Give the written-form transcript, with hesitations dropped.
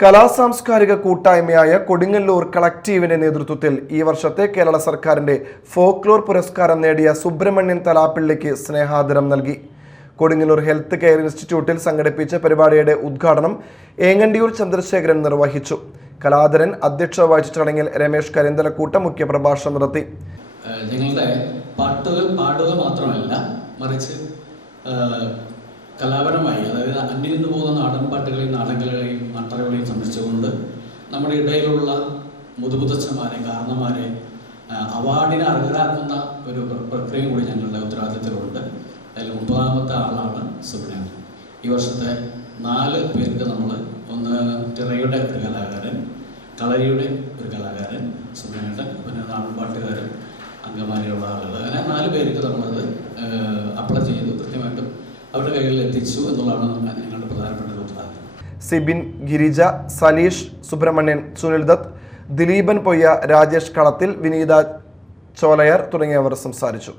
കലാസാംസ്കാരിക കൂട്ടായ്മയായ കൊടുങ്ങല്ലൂർ കളക്റ്റീവിന്റെ നേതൃത്വത്തിൽ ഈ വർഷത്തെ കേരള സർക്കാരിന്റെ ഫോക്ലോർ പുരസ്കാരം നേടിയ സുബ്രഹ്മണ്യൻ തലാപ്പിള്ളിക്ക് സ്നേഹാദരം നൽകി. കൊടുങ്ങല്ലൂർ ഹെൽത്ത് കെയർ ഇൻസ്റ്റിറ്റ്യൂട്ടിൽ സംഘടിപ്പിച്ച പരിപാടിയുടെ ഉദ്ഘാടനം ഏങ്ങണ്ടിയൂർ ചന്ദ്രശേഖരൻ നിർവഹിച്ചു. കലാധരൻ അധ്യക്ഷത വഹിച്ച ചടങ്ങിൽ രമേശ് കരിന്തലക്കൂട്ട മുഖ്യപ്രഭാഷണം നടത്തി. ഞങ്ങളുടെ പാട്ടുകൾ പാടുക മാത്രമല്ല, മറിച്ച് കലാപരമായി, അതായത് അന്യം നിന്ന് പോകുന്ന നാടൻ പാട്ടുകളെയും നാടകങ്ങളെയും നാട്ടറിവുകളെയും സംരക്ഷിച്ചുകൊണ്ട് നമ്മുടെ ഇടയിലുള്ള മുതുമുതച്ഛന്മാരെ, കാരണന്മാരെ അവാർഡിന് അർഹരാക്കുന്ന ഒരു പ്രക്രിയ കൂടി ഞങ്ങളുടെ ഉത്തരവാദിത്തത്തിലുണ്ട്. അതിൽ 30ാമത്തെ ആളാണ് സുബ്രഹ്മണ്യൻ. ഈ വർഷത്തെ 4 പേർക്ക് നമ്മൾ, ഒന്ന് ടിറയുടെ ഒരു കലാകാരൻ, കളരിയുടെ ഒരു കലാകാരൻ സുബ്രഹ്മണ്യൻ, പിന്നെ നാടൻപാട്ടുകാരൻ, അങ്കമാലിയുള്ള ആളുകൾ, അങ്ങനെ 4 പേർക്ക് നമ്മളത് അപ്ലൈ ചെയ്ത് കൃത്യമായിട്ടും അവരുടെ കൈകളിൽ എത്തിച്ചു എന്നുള്ളതാണ് ഞങ്ങളുടെ പ്രധാനപ്പെട്ട ഒരു ഉത്തരവാദിത്തം. സിബിൻ, ഗിരിജ, സലീഷ്, സുബ്രഹ്മണ്യൻ, സുനിൽ ദത്ത്, ദിലീപൻ പൊയ്യ, രാജേഷ് കളത്തിൽ, വിനീത ചോലയർ തുടങ്ങിയവർ സംസാരിച്ചു.